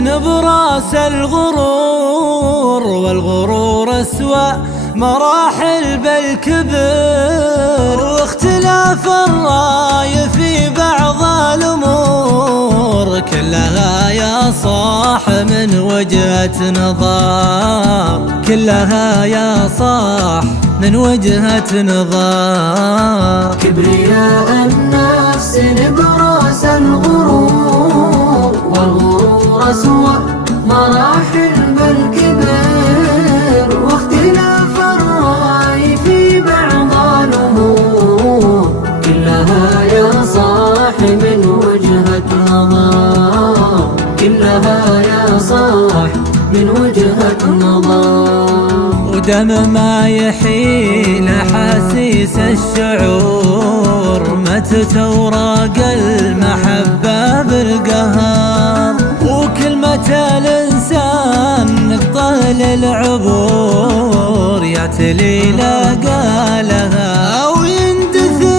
براس الغرور، والغرور أسوأ مراحل بالكبر، واختلاف الرأي في بعض الأمور كلها يا صاح من وجهة نظر، كلها يا صاح من وجهة نظر. كبرياء النفس نبراس الغرور، والغرور أسوأ مراحل بالكبر، واختلاف الرأي في بعض الأمور كلها يا صاح من وجهة نظر، كلها يا صاح من وجهة نظر. ودم ما يحيل أحاسيس الشعور، متت أوراق المحبة بالقهر، وكلمة الإنسان نقطة للعبور، يعتلي لا قالها أو يندثر،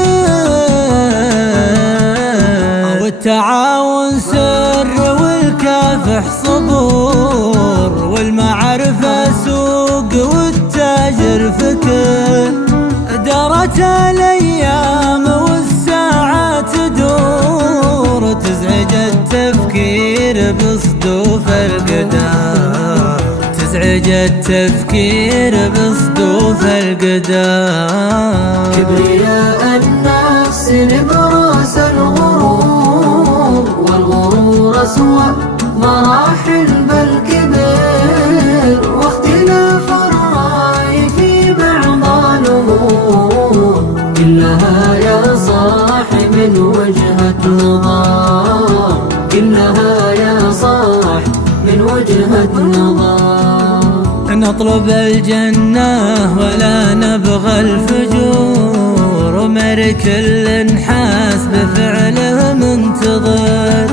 والتعاون سر والكافح صبور، والمعرفة سوق والتاجر فكر، دارت الأيام والساعات تدور، تزعج التفكير بصدوف القدر، تزعج التفكير بصدوف القدر. كبرياء النفس نبراس الغرور، والغرور أسوأ مراحل بالكبر، واختلاف الرأي في بعض الأمور كلها يا صاح من وجهة نظر، كلها يا صاح من وجهة نظر. نطلب الجنة ولا نبغى الفجور، ومر كل نحاس بفعله منتظر،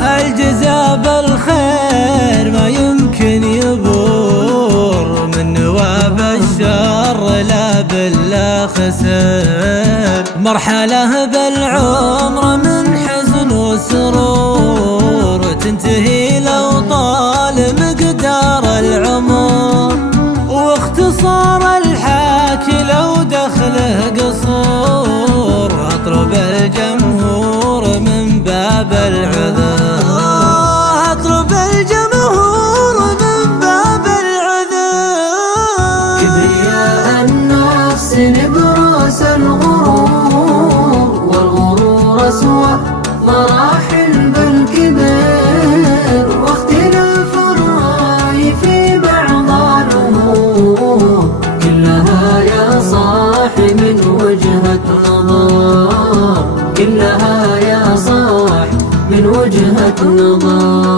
الجزاء بالخير ما يمكن يبور، من نواب الشر لا بالله خسر، مرحلة بالعمر من حزن وسرور، تنتهي لو طال مقدار العمر، واختصار الحاكي لو دخله قصور، اطلب الجمهور من باب العذر، اطلب الجمهور من باب العذر. كبرياء النفس نبراس الغرور، والغرور أسوأ مراحل بالكبر، واختلاف الرأي في بعض الأمور كلها يا صاح من وجهة نظر، كلها يا صاح من وجهة نظر.